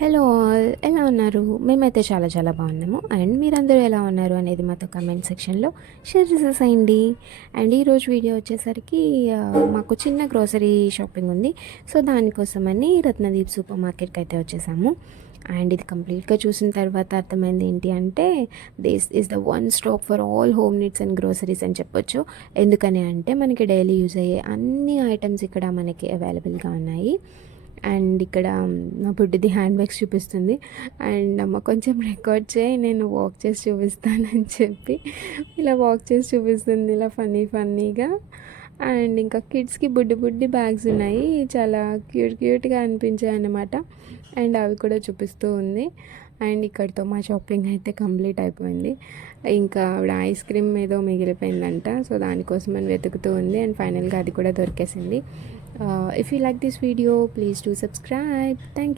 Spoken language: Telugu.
హలో ఆల్, ఎలా ఉన్నారు? మేమైతే చాలా చాలా బాగున్నాము. అండ్ మీరందరూ ఎలా ఉన్నారు అనేది మాతో కమెంట్ సెక్షన్లో షేర్ చేసేసేయండి. అండ్ ఈరోజు వీడియో వచ్చేసరికి మాకు చిన్న గ్రోసరీ షాపింగ్ ఉంది. సో దానికోసమని రత్నదీప్ సూపర్ మార్కెట్కి అయితే వచ్చేసాము. అండ్ ఇది కంప్లీట్గా చూసిన తర్వాత అర్థమైంది ఏంటి అంటే, this is the one stop for all home needs and groceries అని చెప్పొచ్చు. ఎందుకని అంటే మనకి డైలీ యూజ్ అయ్యే అన్ని ఐటమ్స్ ఇక్కడ మనకి అవైలబుల్గా ఉన్నాయి. అండ్ ఇక్కడ మా బుడ్డిది హ్యాండ్ బ్యాగ్స్ చూపిస్తుంది. అండ్ అమ్మ కొంచెం రికార్డ్ చేయి, నేను వాక్ చేసి చూపిస్తానని చెప్పి ఇలా వాక్ చేసి చూపిస్తుంది, ఇలా ఫన్నీగా. అండ్ ఇంకా కిడ్స్కి బుడ్డి బ్యాగ్స్ ఉన్నాయి, చాలా క్యూట్గా అనిపించాయి అన్నమాట. అండ్ అవి కూడా చూపిస్తూ ఉంది. అండ్ ఇక్కడితో మా షాపింగ్ అయితే కంప్లీట్ అయిపోయింది. ఇంకా ఆవిడ ఐస్ క్రీమ్ ఏదో మిగిలిపోయిందంట, సో దానికోసం అని వెతుకుతూ ఉంది. అండ్ ఫైనల్గా అది కూడా దొరికేసింది. If you like this video, please do subscribe. Thank you.